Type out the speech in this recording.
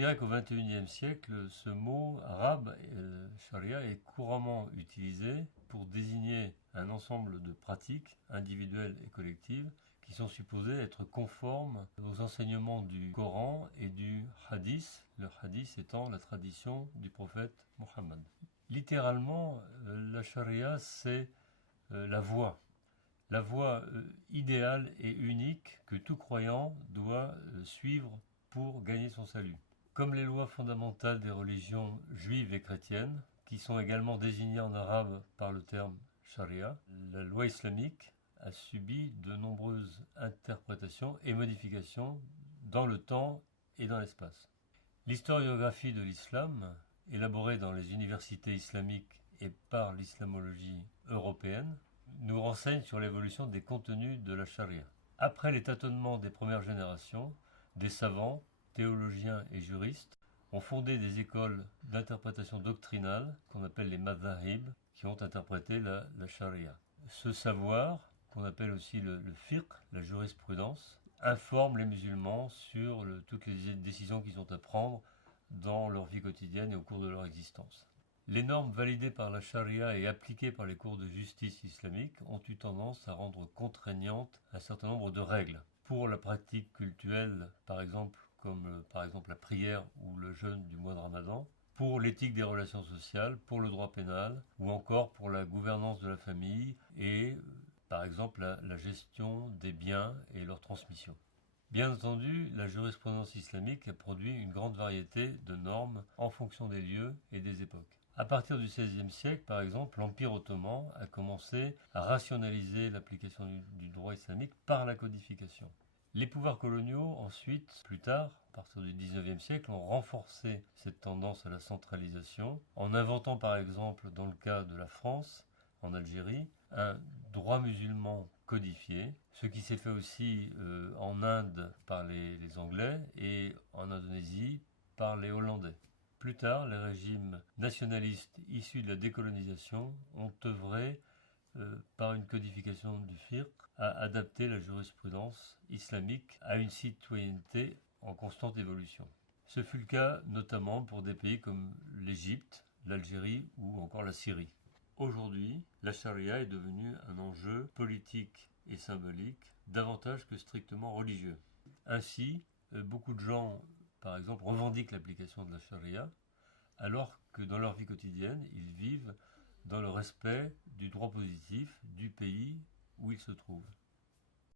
dirais qu'au XXIe siècle, ce mot arabe, charia, est couramment utilisé pour désigner un ensemble de pratiques individuelles et collectives qui sont supposées être conformes aux enseignements du Coran et du Hadith, le Hadith étant la tradition du prophète Mohammed. Littéralement, la charia, c'est la voie idéale et unique que tout croyant doit suivre pour gagner son salut. Comme les lois fondamentales des religions juives et chrétiennes, qui sont également désignées en arabe par le terme charia, la loi islamique a subi de nombreuses interprétations et modifications dans le temps et dans l'espace. L'historiographie de l'islam, élaborée dans les universités islamiques et par l'islamologie européenne, nous renseigne sur l'évolution des contenus de la charia. Après les tâtonnements des premières générations, des savants, théologiens et juristes ont fondé des écoles d'interprétation doctrinale qu'on appelle les madhahib, qui ont interprété la charia. Ce savoir, qu'on appelle aussi le fiqh, la jurisprudence, informe les musulmans sur toutes les décisions qu'ils ont à prendre dans leur vie quotidienne et au cours de leur existence. Les normes validées par la charia et appliquées par les cours de justice islamiques ont eu tendance à rendre contraignantes un certain nombre de règles. Pour la pratique cultuelle, par exemple, comme la prière ou le jeûne du mois de Ramadan, pour l'éthique des relations sociales, pour le droit pénal, ou encore pour la gouvernance de la famille et, par exemple, la gestion des biens et leur transmission. Bien entendu, la jurisprudence islamique a produit une grande variété de normes en fonction des lieux et des époques. À partir du XVIe siècle, par exemple, l'Empire ottoman a commencé à rationaliser l'application du droit islamique par la codification. Les pouvoirs coloniaux, ensuite, plus tard, à partir du XIXe siècle, ont renforcé cette tendance à la centralisation en inventant, par exemple, dans le cas de la France, en Algérie, un droit musulman codifié, ce qui s'est fait aussi en Inde par les Anglais et en Indonésie par les Hollandais. Plus tard, les régimes nationalistes issus de la décolonisation ont œuvré par une codification du fiqh à adapter la jurisprudence islamique à une citoyenneté en constante évolution. Ce fut le cas notamment pour des pays comme l'Égypte, l'Algérie ou encore la Syrie. Aujourd'hui, la charia est devenue un enjeu politique et symbolique davantage que strictement religieux. Ainsi, beaucoup de gens, par exemple, revendiquent l'application de la charia, alors que dans leur vie quotidienne, ils vivent dans le respect du droit positif du pays où ils se trouvent.